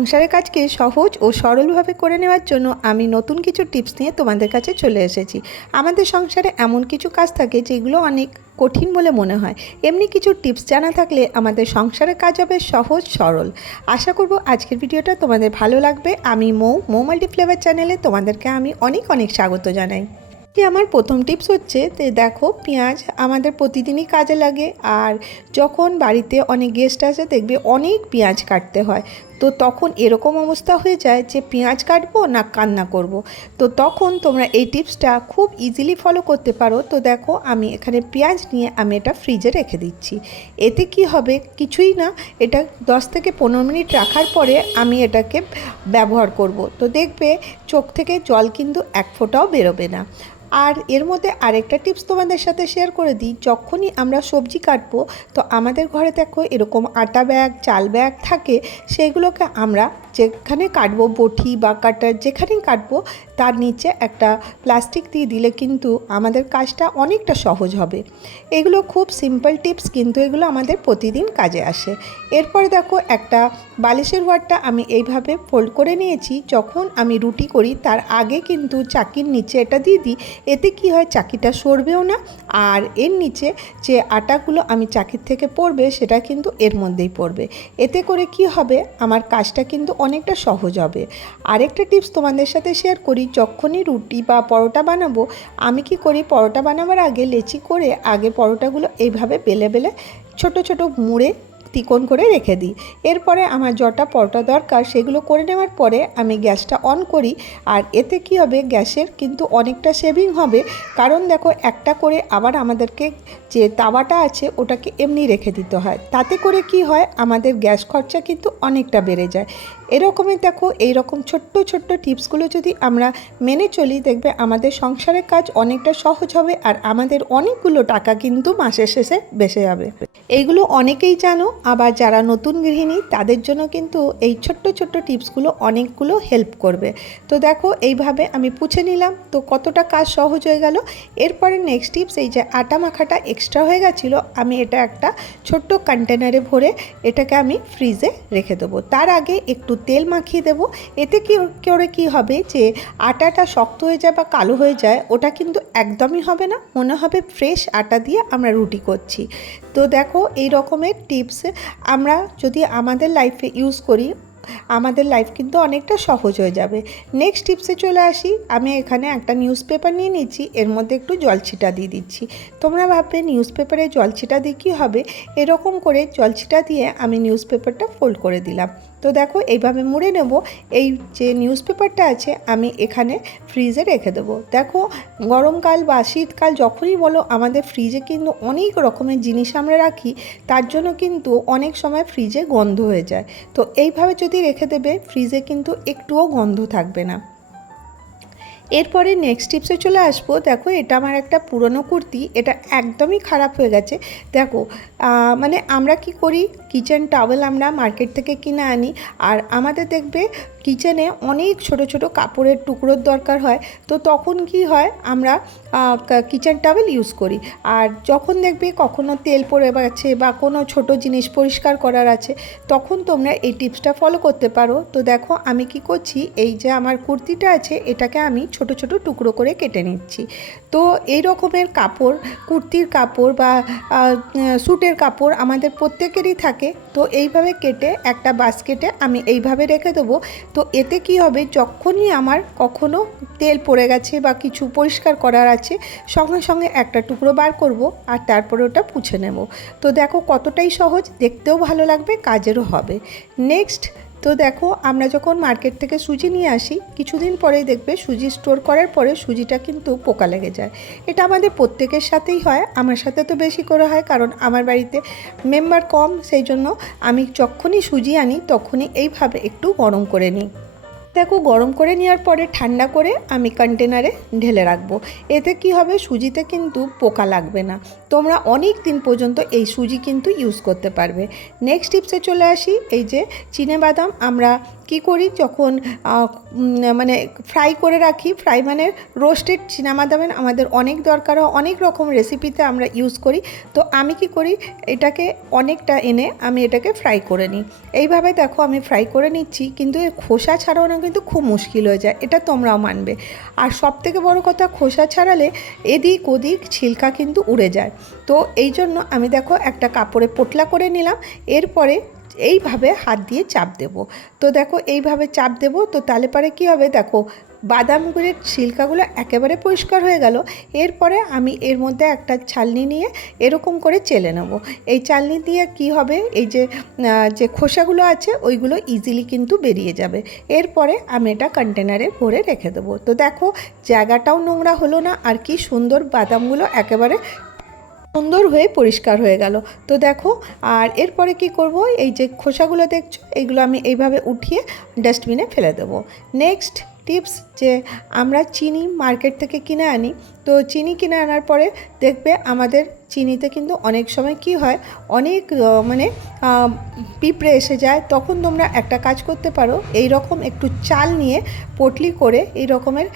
সংসারের কাজকে সহজ ও সরলভাবে করে নেওয়ার জন্য আমি নতুন কিছু টিপস নিয়ে তোমাদের কাছে চলে এসেছি। আমাদের সংসারে এমন কিছু কাজ থাকে যেগুলো অনেক কঠিন বলে মনে হয়। এমনি কিছু টিপস জানা থাকলে আমাদের সংসারের কাজ হবে সহজ সরল। আশা করব আজকের ভিডিওটা তোমাদের ভালো লাগবে। আমি মৌ মাল্টি ফ্লেভার চ্যানেলে তোমাদেরকে আমি অনেক অনেক স্বাগত জানাই। আমার প্রথম টিপস হচ্ছে যে দেখো, পেঁয়াজ আমাদের প্রতিদিনই কাজে লাগে। আর যখন বাড়িতে অনেক গেস্ট আসে দেখবে অনেক পেঁয়াজ কাটতে হয়। তো তখন এরকম অবস্থা হয়ে যায় যে পেঁয়াজ কাটবো না কান্না করব। তো তখন তোমরা এই টিপসটা খুব ইজিলি ফলো করতে পারো। তো দেখো, আমি এখানে পেঁয়াজ নিয়ে আমি এটা ফ্রিজে রেখে দিচ্ছি। এতে কি হবে, কিছুই না, এটা 10 থেকে 15 মিনিট রাখার পরে আমি এটাকে ব্যবহার করব। তো দেখবে চোখ থেকে জল কিন্তু এক ফোঁটাও বেরোবে না। আর এর মধ্যে আরেকটা টিপস তোমাদের সাথে শেয়ার করে দিই। যখনই আমরা সবজি কাটবো, তো আমাদের ঘরে দেখো এরকম আটা ব্যাগ, চাল ব্যাগ থাকে। সেইগুলোকে আমরা যেখানে কাটবো, বটি বা কাটার যেখানেই কাটবো, তার নিচে একটা প্লাস্টিক দিয়ে দিলে কিন্তু আমাদের কাজটা অনেকটা সহজ হবে। এগুলো খুব সিম্পল টিপস, কিন্তু এগুলো আমাদের প্রতিদিন কাজে আসে। এরপর দেখো, একটা বালিশের ওয়ারটা আমি এইভাবে ফোল্ড করে নিয়েছি। যখন আমি রুটি করি তার আগে কিন্তু চাকির নিচে এটা দিয়ে দিই। এতে কি হয়, চাকিটা সরবেও না, আর এর নিচে যে আটাগুলো আমি চাকির থেকে পড়বে সেটা কিন্তু এর মধ্যেই পড়বে। এতে করে কি হবে, আমার কাজটা কিন্তু অনেকটা সহজ হবে। আরেকটা টিপস তোমাদের সাথে শেয়ার করি। যখনই রুটি বা পরোটা বানাবো, আমি কি করি, পরোটা বানাবার আগে লেচি করে আগে পরোটাগুলো এইভাবে বেলে বেলে ছোট ছোট মুড়ে তিকোণ করে রেখে দিই। এরপরে আমার যটা পরোটা দরকার সেগুলো করে নেওয়ার পরে আমি গ্যাসটা অন করি। আর এতে কি হবে, গ্যাসের কিন্তু অনেকটা সেভিং হবে। কারণ দেখো, একটা করে আবার আমাদেরকে যে তাওয়াটা আছে ওটাকে এমনি রেখে দিতে হয়। তাতে করে কি হয়, আমাদের গ্যাস খরচা কিন্তু অনেকটা বেড়ে যায়। এরকমই দেখো, এইরকম ছোট্ট ছোট্ট টিপসগুলো যদি আমরা মেনে চলি, দেখবে আমাদের সংসারের কাজ অনেকটা সহজ হবে। আর আমাদের অনেকগুলো টাকা কিন্তু মাসের শেষে বেঁচে যাবে। এইগুলো অনেকেই জানো, আবার যারা নতুন গৃহিণী তাদের জন্য কিন্তু এই ছোট্ট ছোট্ট টিপসগুলো অনেকগুলো হেল্প করবে। তো দেখো, এইভাবে আমি পুছে নিলাম, তো কতটা কাজ সহজ হয়ে গেল। এরপরে নেক্সট টিপস, এই যে আটা মাখাটা এক্সট্রা হয়ে গেছিলো, আমি এটা একটা ছোট্ট কন্টেনারে ভরে এটাকে আমি ফ্রিজে রেখে দেবো। তার আগে একটু তেল মাখিয়ে দেবো। এতে কি করে কি হবে, যে আটাটা শক্ত হয়ে যায় বা কালো হয়ে যায়, ওটা কিন্তু একদমই হবে না, মনে হবে ফ্রেশ আটা দিয়ে আমরা রুটি করছি। তো দেখো, এই রকমের টিপস আমরা যদি আমাদের লাইফে ইউজ করি, আমাদের লাইফ কিন্তু অনেকটা সহজ হয়ে যাবে। নেক্সট টিপসে চলে আসি। আমি এখানে একটা নিউজ পেপার নিয়ে নিচ্ছি, এর মধ্যে একটু জলছিটা দিয়ে দিচ্ছি। তোমরা ভাববে নিউজ পেপারে জলছিটা দিয়ে কী হবে, এরকম করে জলছিটা দিয়ে আমি নিউজ পেপারটা ফোল্ড করে দিলাম। তো দেখো, এইভাবে মুড়ে নেব। এই যে নিউজ পেপারটা আছে আমি এখানে ফ্রিজে রেখে দেবো। দেখো, গরমকাল বা শীতকাল যখনই বলো, আমাদের ফ্রিজে কিন্তু অনেক রকমের জিনিস আমরা রাখি, তার জন্য কিন্তু অনেক সময় ফ্রিজে গন্ধ হয়ে যায়। তো এইভাবে যদি রেখে দেবে, ফ্রিজে কিন্তু একটুও গন্ধ থাকবে না। এরপরে নেক্সট টিপসে চলে আসবো। দেখো, এটা আমার একটা পুরনো কুর্তি, এটা একদমই খারাপ হয়ে গেছে। দেখো, মানে আমরা কি করি, কিচেন টাওয়েল আমরা মার্কেট থেকে কিনে আনি। আর আমাদের দেখবে কিচেনে অনেক ছোট ছোট কাপড়ের টুকরোর দরকার হয়। তো তখন কি হয়, আমরা কিচেন টাওয়েল ইউজ করি। আর যখন দেখবে কখনো তেল পড়ে গেছে বা কোনো ছোট জিনিস পরিষ্কার করার আছে, তখন তোমরা এই টিপসটা ফলো করতে পারো। তো দেখো, আমি কি করছি, এই যে আমার কুর্তিটা আছে এটাকে আমি ছোট ছোট টুকরো করে কেটে নিচ্ছি। তো এই রকমের কাপড়, কুর্তির কাপড় বা স্যুটের কাপড় আমাদের প্রত্যেকেরই থাকে। তো এইভাবে কেটে একটা বাস্কেটে আমি এইভাবে রেখে দেবো। তো এতে কি হবে, যখনই আমার কখনো তেল পড়ে গেছে বা কিছু পরিষ্কার করার আছে, সঙ্গে সঙ্গে একটা টুকরো বার করব আর তারপরে ওটা পুছে নেব। তো দেখো কতটাই সহজ, দেখতেও ভালো লাগবে, কাজেরও হবে। নেক্সট, তো দেখো, আমরা যখন মার্কেট থেকে সুজি নিয়ে আসি, কিছুদিন পরেই দেখবে সুজি স্টোর করার পরে সুজিটা কিন্তু পোকা লেগে যায়। এটা আমাদের প্রত্যেকের সাথেই হয়, আমার সাথে তো বেশি করে হয়, কারণ আমার বাড়িতে মেম্বার কম। সেই জন্য আমি যখনই সুজি আনি তখনই এইভাবে একটু গরম করে নিই। দেখো, গরম করে নেওয়ার পরে ঠান্ডা করে আমি কন্টেনারে ঢেলে রাখবো। এতে কি হবে, সুজিতে কিন্তু পোকা লাগবে না। তোমরা অনেক দিন পর্যন্ত এই সুজি কিন্তু ইউজ করতে পারবে। নেক্সট টিপসে চলে আসি। এই যে চিনেবাদাম আমরা কি করি, যখন মানে ফ্রাই করে রাখি, ফ্রাই মানে রোস্টেড চিনাবাদামের আমাদের অনেক দরকার হয়, অনেক রকম রেসিপিতে আমরা ইউজ করি। তো আমি কি করি, এটাকে অনেকটা এনে আমি এটাকে ফ্রাই করে নিই। এইভাবে দেখো আমি ফ্রাই করে নিচ্ছি, কিন্তু এর খোসা ছাড়ানো কিন্তু খুব মুশকিল হয়ে যায়, এটা তোমরাও মানবে। আর সবথেকে বড় কথা, খোসা ছাড়ালে এদিক ওদিক ছিলকা কিন্তু উড়ে যায়। তো এই জন্য আমি দেখো একটা কাপড়ে পোটলা করে নিলাম, এরপরে এইভাবে হাত দিয়ে চাপ দেব। তো দেখো এইভাবে চাপ দেব, তো তাহলে পরে কী হবে, দেখো বাদামগুলির ছিলকাগুলো একেবারে পরিষ্কার হয়ে গেল। এরপরে আমি এর মধ্যে একটা ছালনি নিয়ে এরকম করে চেলে নেব। এই চালনি দিয়ে কি হবে, এই যে খোসাগুলো আছে ওইগুলো ইজিলি কিন্তু বেরিয়ে যাবে। এরপরে আমি এটা কন্টেনারে ভরে রেখে দেবো। তো দেখো জায়গাটাও নোংরা হলো না, আর কি সুন্দর বাদামগুলো একেবারে সুন্দর হয়ে পরিষ্কার হয়ে গেল। তো দেখো, আর এরপরে কি করব, এই যে খোসাগুলো দেখছো এইগুলো আমি এইভাবে উঠিয়ে ডাস্টবিনে ফেলে দেবো। নেক্সট টিপস, যে আমরা চিনি মার্কেট থেকে কিনে আনি। তো চিনি কিনে আনার পরে দেখবে আমাদের চিনিতে কিন্তু অনেক সময় কি হয়, অনেক মানে পিঁপড়ে এসে যায়। তখন তোমরা একটা কাজ করতে পারো, এই রকম একটু চাল নিয়ে পটলি করে এই রকমের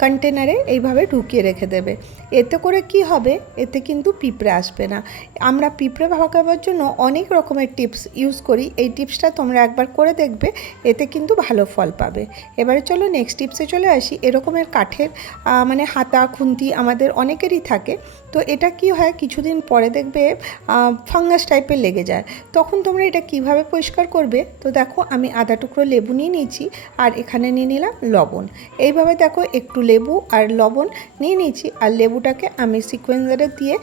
কন্টেনারে এইভাবে ঢুকিয়ে রেখে দেবে। এতে করে কি হবে, এতে কিন্তু পিঁপড়ে আসবে না। আমরা পিঁপড়ে ভাগাবার জন্য অনেক রকমের টিপস ইউজ করি, এই টিপসটা তোমরা একবার করে দেখবে, এতে কিন্তু ভালো ফল পাবে। এবারে চলো নেক্সট টিপসে চলে আসি। এরকমের কাঠের মানে হাতা খুন্তি আমাদের অনেকেরই থাকে। তো এটা কি হয়, কিছুদিন পরে দেখবে ফাঙ্গাস টাইপের লেগে যায়। তখন তোমরা এটা কিভাবে পরিষ্কার করবে, তো দেখো আমি আধা টুকরো লেবু নিয়ে নিয়েছি, আর এখানে নিয়ে নিলাম লবণ। এইভাবে দেখো একটু লেবু আর লবণ নিয়ে নিয়েছি, আর লেবুটাকে আমি সিকোয়েন্সারে দিয়ে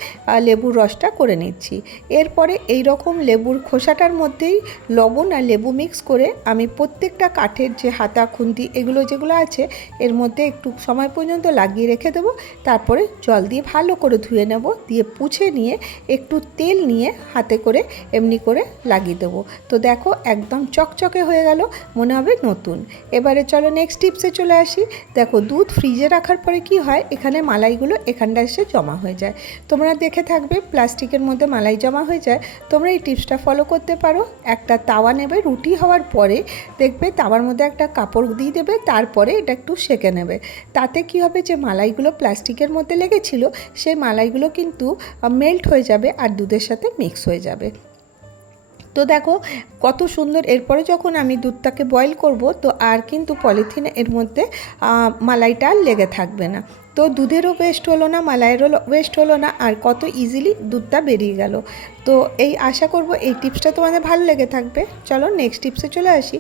লেবুর রসটা করে নিচ্ছি। এরপরে এই রকম লেবুর খোসাটার মধ্যেই লবণ আর লেবু মিক্স করে আমি প্রত্যেকটা কাঠের যে হাতা খুন্তি এগুলো যেগুলো আছে এর মধ্যে একটু সময় পর্যন্ত লাগিয়ে রেখে দেবো। তারপরে জল দিয়ে ভালো করে ধুয়ে নেব, দিয়ে পুছে নিয়ে একটু তেল নিয়ে হাতে করে এমনি করে লাগিয়ে দেবো। তো দেখো একদম চকচকে হয়ে গেল, মনে হবে নতুন। এবারে চলো নেক্সট টিপসে চলে আসি। দেখো দুধ ফ্রিজে রাখার পরে কি হয়, এখানে মালাইগুলো এখানটা এসে জমা হয়ে যায়। তোমরা দেখে থাকবে প্লাস্টিকের মধ্যে মালাই জমা হয়ে যায়। তোমরা এই টিপসটা ফলো করতে পারো। একটা তাওয়া নেবে, রুটি হওয়ার পরে দেখবে তাওয়ার মধ্যে একটা কাপড় দিয়ে দেবে, তারপরে এটা একটু সেঁকে নেবে। তাতে কি হবে, যে মালাইগুলো প্লাস্টিকের মধ্যে লেগেছিল সেই মালাইগুলো কিন্তু মেল্ট হয়ে যাবে আর দুধের সাথে মিক্স হয়ে যাবে। তো দেখো কত সুন্দর। এরপরে যখন আমি দুধটাকে বয়েল করব, তো আর কিন্তু পলিথিন এর মধ্যে মালাইটা লেগে থাকবে না। তো দুধেরও ওয়েস্ট হলো না, মালাইয়েরও ওয়েস্ট হলো না, আর কত ইজিলি দুধটা বেরিয়ে গেল। তো এই আশা করব এই টিপসটা তোমাদের ভালো লেগে থাকবে। চলো নেক্সট টিপসে চলে আসি।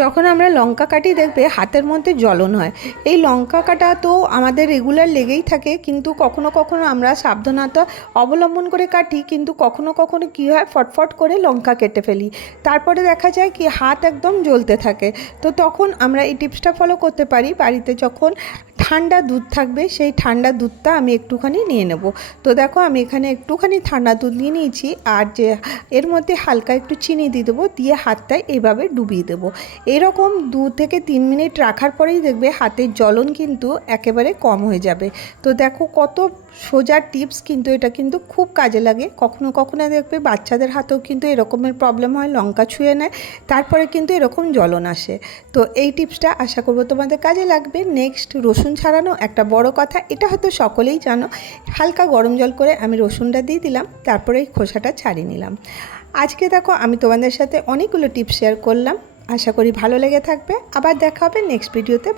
যখন আমরা লঙ্কা কাটি দেখবে হাতের মধ্যে জ্বলন হয়। এই লঙ্কা কাটা তো আমাদের রেগুলার লেগেই থাকে, কিন্তু কখনো কখনো আমরা সাবধানতা অবলম্বন করে কাটি, কিন্তু কখনো কখনো কী হয়, ফটফট করে লঙ্কা কেটে ফেলি, তারপরে দেখা যায় কি হাত একদম জ্বলতে থাকে। তো তখন আমরা এই টিপসটা ফলো করতে পারি। বাড়িতে যখন ঠান্ডা দুধ থাকবে, সেই ঠান্ডা দুধটা আমি একটুখানি নিয়ে নেব। তো দেখো আমি এখানে একটুখানি ঠান্ডা দুধ নিয়ে নিয়েছি, আর যে এর মধ্যে হালকা একটু চিনি দিয়ে দেবো, দিয়ে হাতটায় এইভাবে ডুবিয়ে দেবো। এরকম 2 থেকে 3 মিনিট রাখার পরেই দেখবে হাতের জ্বলন কিন্তু একেবারে কম হয়ে যাবে। তো দেখো কত সোজা টিপস, কিন্তু এটা কিন্তু খুব কাজে লাগে। কখনো কখনো দেখবে বাচ্চাদের হাতেও কিন্তু এরকমের প্রবলেম হয়, লঙ্কা ছুঁয়ে নেয়, তারপরে কিন্তু এরকম জ্বলন আসে। তো এই টিপসটা আশা করবো তোমাদের কাজে লাগবে। নেক্সট রসুন ছাড়ানো একটা বড় কথা, এটা হয়তো সকলেই জানো। হালকা গরম জল করে আমি রসুনটা দিয়ে দিলাম, তারপরে এই খোসাটা ছাড়িয়ে নিলাম। আজকে দেখো আমি তোমাদের সাথে অনেকগুলো টিপস শেয়ার করলাম, আশা করি ভালো লেগে থাকবে। আবার দেখা হবে নেক্সট ভিডিওতে।